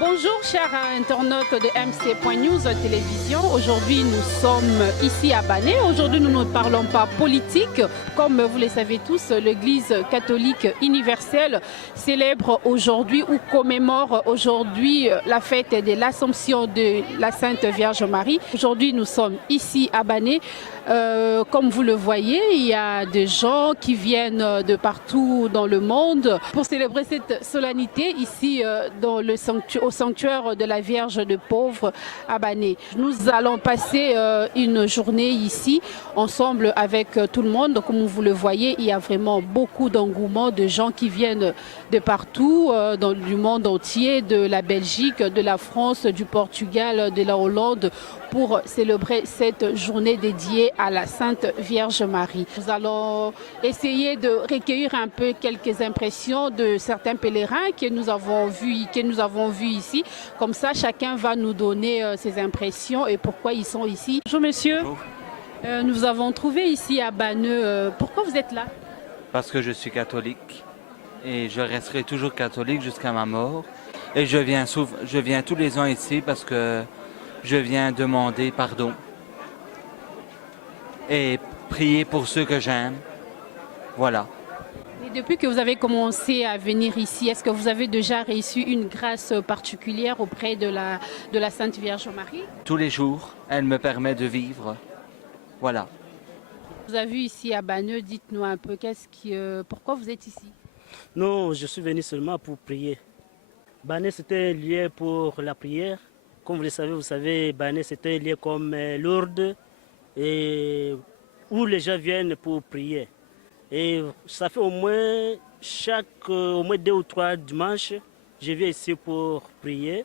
Bonjour chers internautes de MC.News Télévision. Aujourd'hui nous sommes ici à Bané. Aujourd'hui nous ne parlons pas politique. Comme vous le savez tous, l'Église catholique universelle célèbre aujourd'hui ou commémore aujourd'hui la fête de l'Assomption de la Sainte Vierge Marie. Aujourd'hui nous sommes ici à Bané. Comme vous le voyez, il y a des gens qui viennent de partout dans le monde pour célébrer cette solennité ici dans le au sanctuaire de la Vierge de Pauvres à Bané. Nous allons passer une journée ici ensemble avec tout le monde. Comme vous le voyez, il y a vraiment beaucoup d'engouement de gens qui viennent de partout du monde entier, de la Belgique, de la France, du Portugal, de la Hollande, pour célébrer cette journée dédiée à la Sainte Vierge Marie. Nous allons essayer de recueillir un peu quelques impressions de certains pèlerins que nous avons vus ici. Comme ça, chacun va nous donner ses impressions et pourquoi ils sont ici. Bonjour monsieur. Bonjour. Nous avons trouvé ici à Banneux. Pourquoi vous êtes là? Parce que je suis catholique et je resterai toujours catholique jusqu'à ma mort. Et je viens tous les ans ici parce que je viens demander pardon et prier pour ceux que j'aime. Voilà. Et depuis que vous avez commencé à venir ici, est-ce que vous avez déjà reçu une grâce particulière auprès de la Sainte Vierge Marie? Tous les jours, elle me permet de vivre. Voilà. Vous avez vu ici à Banneux, dites-nous un peu, pourquoi vous êtes ici? Non, je suis venu seulement pour prier. Bané, c'était un lieu pour la prière. Comme vous le savez, Bané, c'était un lieu comme Lourdes, et où les gens viennent pour prier. Et ça fait au moins 2 ou 3 dimanches, je viens ici pour prier.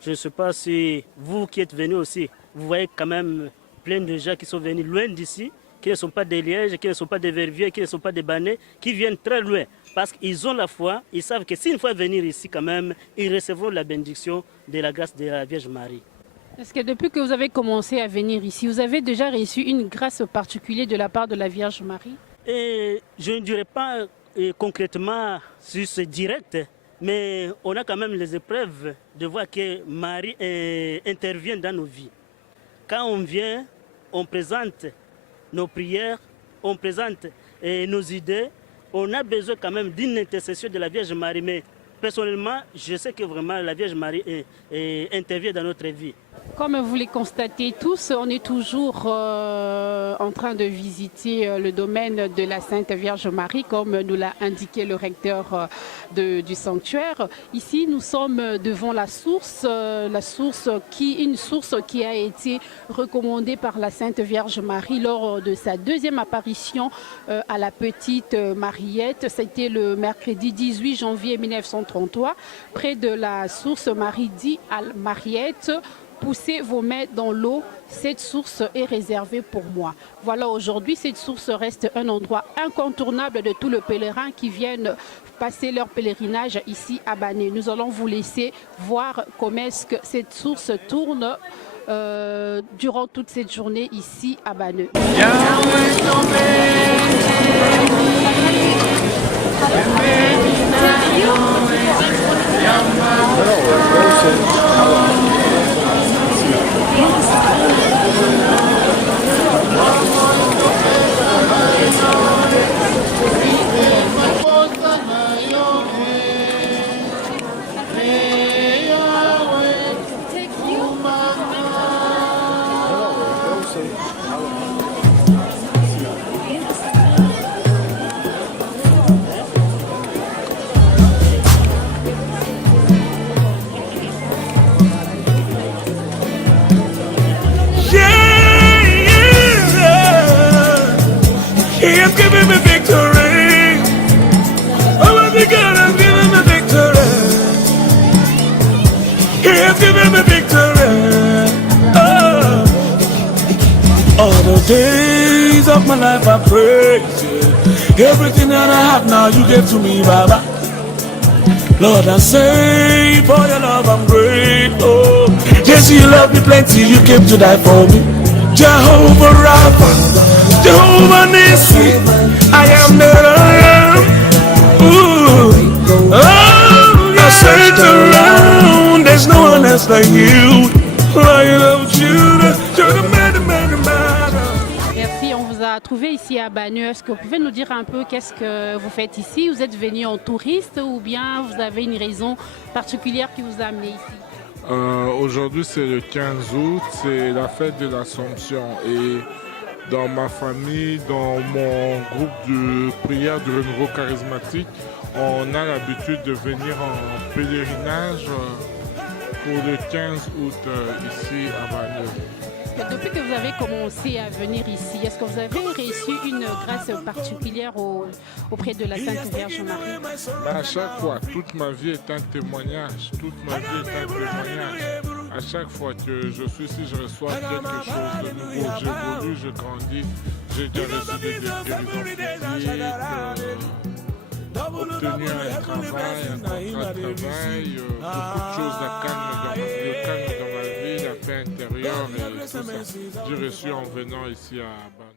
Je ne sais pas si vous qui êtes venus aussi, vous voyez quand même plein de gens qui sont venus loin d'ici, qui ne sont pas des Lièges, qui ne sont pas des Verviers, qui ne sont pas des Banais, qui viennent très loin. Parce qu'ils ont la foi, ils savent que s'ils fois venir ici quand même, ils recevront la bénédiction de la grâce de la Vierge Marie. Est-ce que depuis que vous avez commencé à venir ici, vous avez déjà reçu une grâce particulière de la part de la Vierge Marie? Et je ne dirais pas concrètement sur ce direct, mais on a quand même les épreuves de voir que Marie intervient dans nos vies. Quand on vient, on présente nos prières, on présente nos idées. On a besoin quand même d'une intercession de la Vierge Marie, mais personnellement, je sais que vraiment la Vierge Marie intervient dans notre vie. Comme vous les constatez tous, on est toujours en train de visiter le domaine de la Sainte Vierge Marie, comme nous l'a indiqué le recteur du sanctuaire. Ici, nous sommes devant une source qui a été recommandée par la Sainte Vierge Marie lors de sa deuxième apparition à la petite Mariette. C'était le mercredi 18 janvier 1933, près de la source Marie dit à Mariette. Poussez vos mains dans l'eau, cette source est réservée pour moi. Voilà, aujourd'hui, cette source reste un endroit incontournable de tous les pèlerins qui viennent passer leur pèlerinage ici à Bané. Nous allons vous laisser voir comment est-ce que cette source tourne durant toute cette journée ici à Bané. Giving me victory. Oh, my God, I'm giving me victory. He has given me victory. Oh, all the days of my life I praise you. Everything that I have now you gave to me, Baba. Lord, I say for your love I'm grateful. Yes, you love me plenty, you came to die for me. Jehovah Rapha, Jehovah Nissi, I am that I am. Ooh, oh, I searched around. just like you. Lion of Judah, you're the man, the man, the man. Merci, on vous a trouvé ici à Bagneux. Est-ce que vous pouvez nous dire un peu qu'est-ce que vous faites ici? Vous êtes venu en touriste ou bien vous avez une raison particulière qui vous a amené ici? Aujourd'hui, c'est le 15 août, c'est la fête de l'Assomption. Et dans ma famille, dans mon groupe de prière de renouveau charismatique, on a l'habitude de venir en pèlerinage pour le 15 août ici à Bagneux. Depuis que vous avez commencé à venir ici, est-ce que vous avez reçu une grâce particulière auprès de la Sainte Vierge Marie? À chaque fois, toute ma vie est un témoignage. Toute ma vie est un témoignage. À chaque fois que je suis ici, je reçois quelque chose de nouveau. J'évolue, je grandis. J'ai déjà reçu des guérisons physiques, obtenu un travail, un contrat de travail, beaucoup de choses, le calme dans ma vie, la paix intérieure et tout ça. J'ai reçu en venant ici à Bagneux.